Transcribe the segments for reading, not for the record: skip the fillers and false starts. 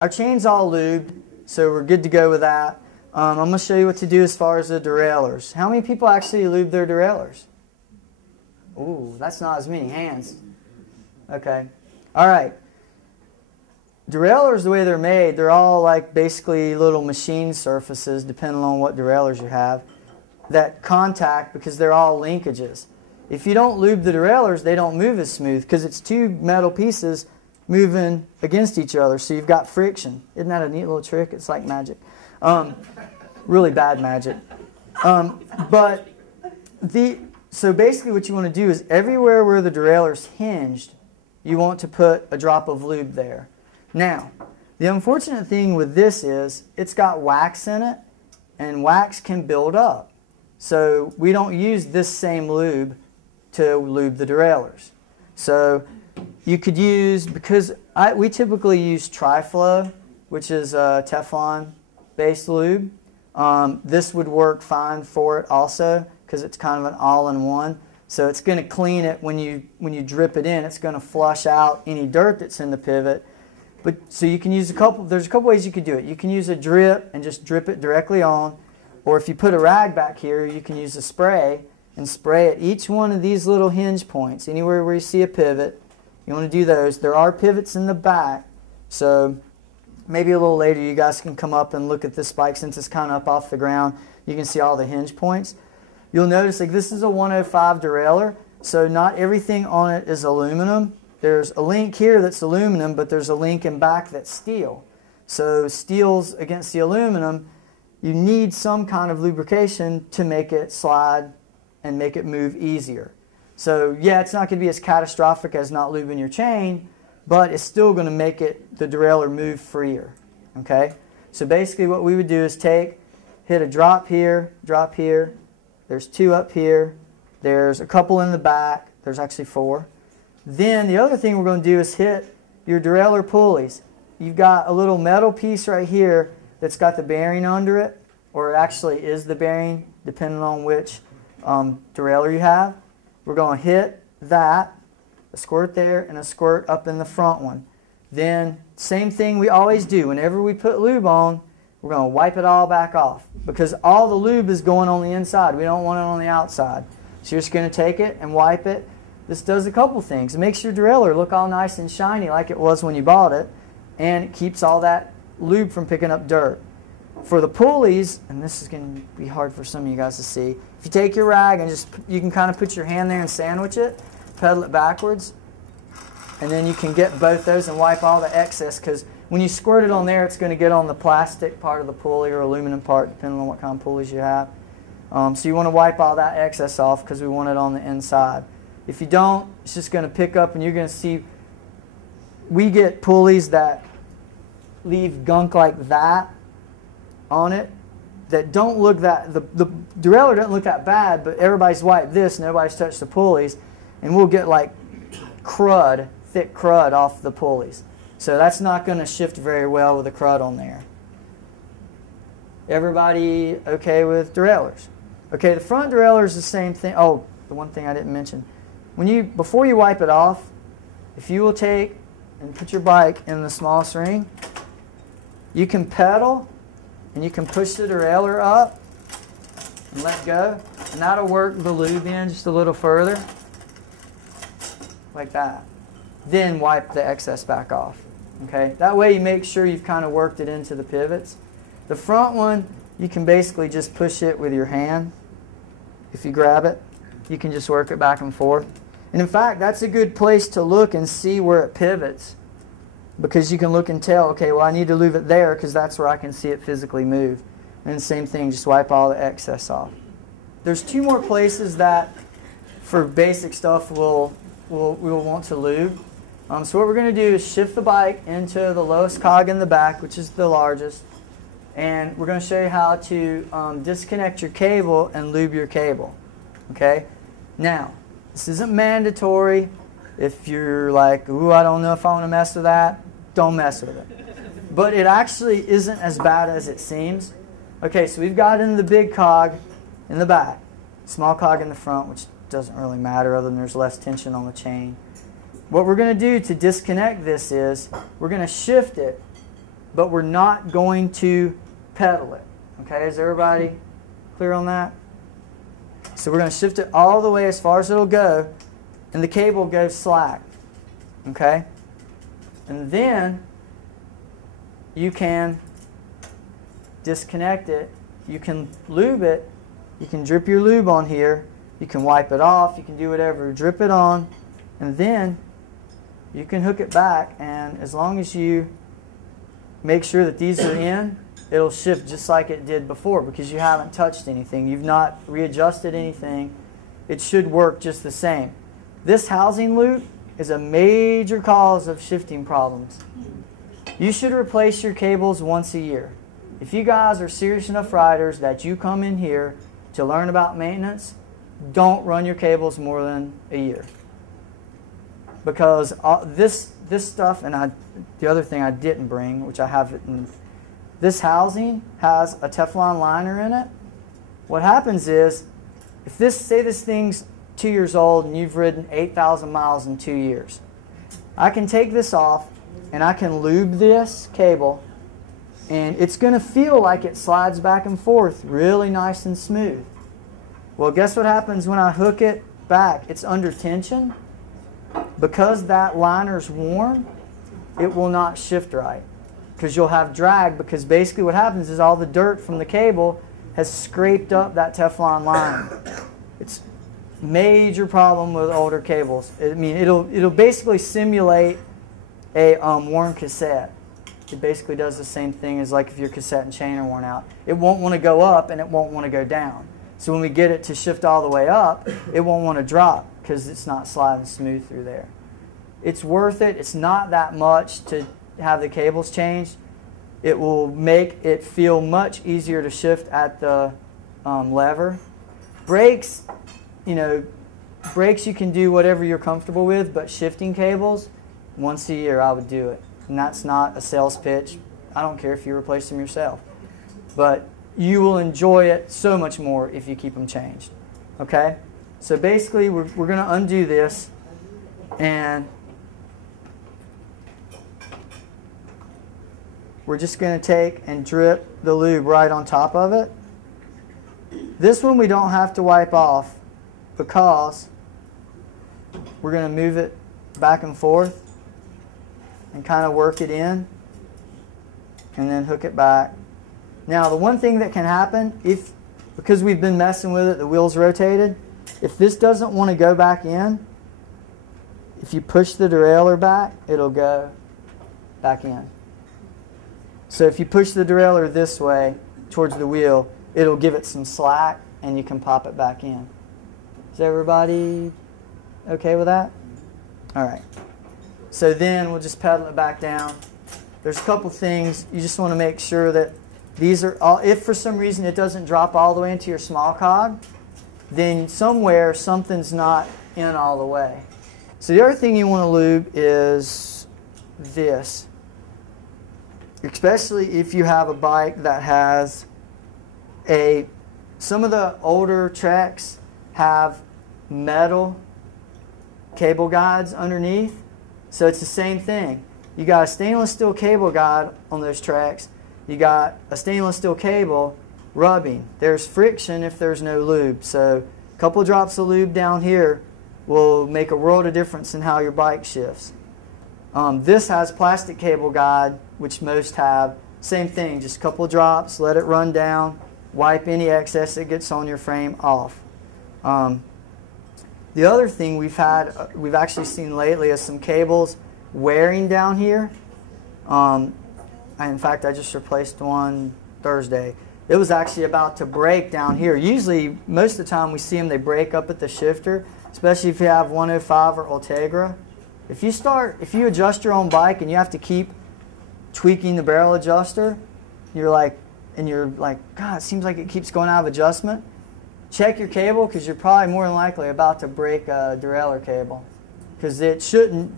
Our chain's all lubed, so we're good to go with that. I'm going to show you what to do as far as the derailleurs. How many people actually lube their derailleurs? Ooh, that's not as many hands. Okay. All right. Derailleurs, the way they're made, they're all like basically little machine surfaces, depending on what derailleurs you have, that contact because they're all linkages. If you don't lube the derailleurs, they don't move as smooth because it's two metal pieces moving against each other, so you've got friction. Isn't that a neat little trick? It's like magic. Really bad magic. So basically what you want to do is everywhere where the derailleur's hinged, you want to put a drop of lube there. Now, the unfortunate thing with this is it's got wax in it, and wax can build up. So we don't use this same lube to lube the derailleurs. So you could use, because we typically use Tri-Flow, which is a Teflon-based lube. This would work fine for it also because it's kind of an all-in-one. So it's going to clean it when you drip it in. It's going to flush out any dirt that's in the pivot. So you can use there's a couple ways you could do it. You can use a drip and just drip it directly on. Or if you put a rag back here, you can use a spray and spray at each one of these little hinge points. Anywhere where you see a pivot, you want to do those. There are pivots in the back, so maybe a little later you guys can come up and look at this bike since it's kind of up off the ground. You can see all the hinge points. You'll notice like this is a 105 derailleur, so not everything on it is aluminum. There's a link here that's aluminum, but there's a link in back that's steel. So steel's against the aluminum. You need some kind of lubrication to make it slide and make it move easier. So yeah, it's not going to be as catastrophic as not lubing your chain, but it's still going to make the derailleur move freer. Okay? So basically what we would do is hit a drop here, there's two up here, there's a couple in the back, there's actually 4. Then the other thing we're going to do is hit your derailleur pulleys. You've got a little metal piece right here that's got the bearing under it, or it actually is the bearing depending on which derailleur you have. We're going to hit that, a squirt there, and a squirt up in the front one. Then, same thing we always do. Whenever we put lube on, we're going to wipe it all back off because all the lube is going on the inside. We don't want it on the outside. So you're just going to take it and wipe it. This does a couple things. It makes your derailleur look all nice and shiny like it was when you bought it, and it keeps all that lube from picking up dirt. For the pulleys, and this is going to be hard for some of you guys to see, if you take your rag and you can kind of put your hand there and sandwich it, pedal it backwards, and then you can get both those and wipe all the excess, because when you squirt it on there, it's going to get on the plastic part of the pulley or aluminum part, depending on what kind of pulleys you have. So you want to wipe all that excess off because we want it on the inside. If you don't, it's just going to pick up, and you're going to see we get pulleys that leave gunk like that on it that don't look that, the derailleur doesn't look that bad, but everybody's wiped this, nobody's touched the pulleys, and we'll get like crud, thick crud off the pulleys. So that's not going to shift very well with the crud on there. Everybody okay with derailleurs? Okay, the front derailleur is the same thing. Oh, the one thing I didn't mention. Before you wipe it off, if you will take and put your bike in the smallest ring, you can pedal and you can push the derailleur up and let go, and that'll work the lube in just a little further, like that. Then wipe the excess back off. Okay, that way you make sure you've kind of worked it into the pivots. The front one, you can basically just push it with your hand. If you grab it, you can just work it back and forth. And in fact, that's a good place to look and see where it pivots, because you can look and tell, okay, well, I need to lube it there because that's where I can see it physically move. And the same thing, just wipe all the excess off. There's 2 more places that, for basic stuff, we'll want to lube. So what we're going to do is shift the bike into the lowest cog in the back, which is the largest. And we're going to show you how to disconnect your cable and lube your cable. Okay? Now, this isn't mandatory. If you're like, ooh, I don't know if I want to mess with that, don't mess with it. But it actually isn't as bad as it seems. Okay, so we've got in the big cog in the back, small cog in the front, which doesn't really matter other than there's less tension on the chain. What we're going to do to disconnect this is we're going to shift it but we're not going to pedal it. Okay, is everybody clear on that? So we're going to shift it all the way as far as it'll go, and the cable goes slack. Okay? And then you can disconnect it. You can lube it. You can drip your lube on here. You can wipe it off. You can do whatever. Drip it on, and then you can hook it back, and as long as you make sure that these are in, it'll shift just like it did before because you haven't touched anything. You've not readjusted anything. It should work just the same. This housing loop is a major cause of shifting problems. You should replace your cables once a year. If you guys are serious enough riders that you come in here to learn about maintenance, don't run your cables more than a year. Because this stuff, and the other thing I didn't bring, which I have it in, this housing has a Teflon liner in it. What happens is, if say this thing's 2 years old and you've ridden 8,000 miles in 2 years, I can take this off and I can lube this cable, and it's going to feel like it slides back and forth really nice and smooth. Well, guess what happens when I hook it back? It's under tension. Because that liner's warm, it will not shift right. Because you'll have drag, because basically what happens is all the dirt from the cable has scraped up that Teflon liner. It's a major problem with older cables. I mean, it'll basically simulate a worn cassette. It basically does the same thing as like if your cassette and chain are worn out. It won't want to go up and it won't want to go down. So when we get it to shift all the way up, it won't want to drop because it's not sliding smooth through there. It's worth it. It's not that much to have the cables changed. It will make it feel much easier to shift at the lever. Brakes, brakes you can do whatever you're comfortable with, but shifting cables, once a year I would do it. And that's not a sales pitch. I don't care if you replace them yourself. But you will enjoy it so much more if you keep them changed. Okay? So basically, we're going to undo this, and we're just going to take and drip the lube right on top of it. This one we don't have to wipe off because we're going to move it back and forth and kind of work it in and then hook it back. Now, the one thing that can happen, because we've been messing with it, the wheel's rotated, if this doesn't want to go back in, if you push the derailleur back, it'll go back in. So if you push the derailleur this way towards the wheel, it'll give it some slack and you can pop it back in. Is everybody okay with that? All right. So then we'll just pedal it back down. There's a couple things. You just want to make sure that these are all, if for some reason it doesn't drop all the way into your small cog, then somewhere something's not in all the way. So the other thing you want to lube is this. Especially if you have a bike that has some of the older Treks have metal cable guides underneath. So it's the same thing. You got a stainless steel cable guide on those Treks. You got a stainless steel cable rubbing. There's friction if there's no lube. So a couple drops of lube down here will make a world of difference in how your bike shifts. This has plastic cable guide, which most have. Same thing, just a couple drops, let it run down, wipe any excess that gets on your frame off. The other thing we've actually seen lately is some cables wearing down here. In fact, I just replaced one Thursday. It was actually about to break down here. Usually, most of the time we see them, they break up at the shifter, especially if you have 105 or Ultegra. If you adjust your own bike and you have to keep tweaking the barrel adjuster, you're like, God, it seems like it keeps going out of adjustment. Check your cable, because you're probably more than likely about to break a derailleur cable. Because it shouldn't,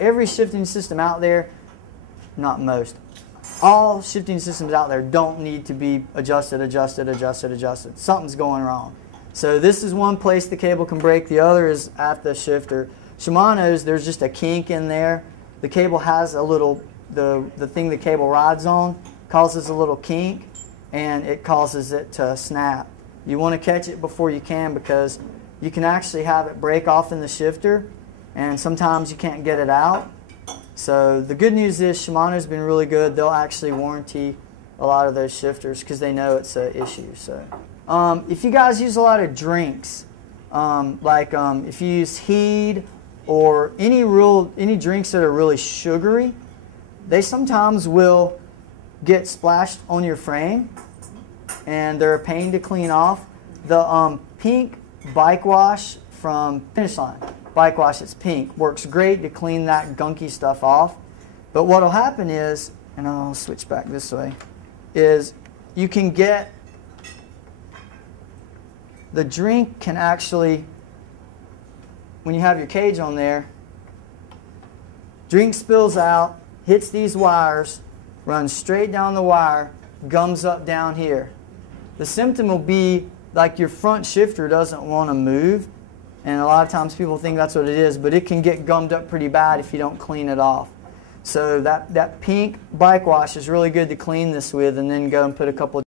every shifting system out there, not most, all shifting systems out there don't need to be adjusted. Something's going wrong. So this is one place the cable can break. The other is at the shifter. Shimano's, there's just a kink in there. The cable has a little the thing the cable rides on causes a little kink, and it causes it to snap. You want to catch it before you can, because you can actually have it break off in the shifter, and sometimes you can't get it out. So the good news is Shimano's been really good. They'll actually warranty a lot of those shifters because they know it's an issue. So if you guys use a lot of drinks, if you use Heed or any drinks that are really sugary, they sometimes will get splashed on your frame, and they're a pain to clean off. The pink bike wash from Finish Line, bike wash that's pink, works great to clean that gunky stuff off. But what will happen is, and I'll switch back this way, is you can get, the drink can actually, when you have your cage on there, drink spills out, hits these wires, runs straight down the wire, gums up down here. The symptom will be like your front shifter doesn't want to move, and a lot of times people think that's what it is, but it can get gummed up pretty bad if you don't clean it off. So that pink bike wash is really good to clean this with, and then go and put a couple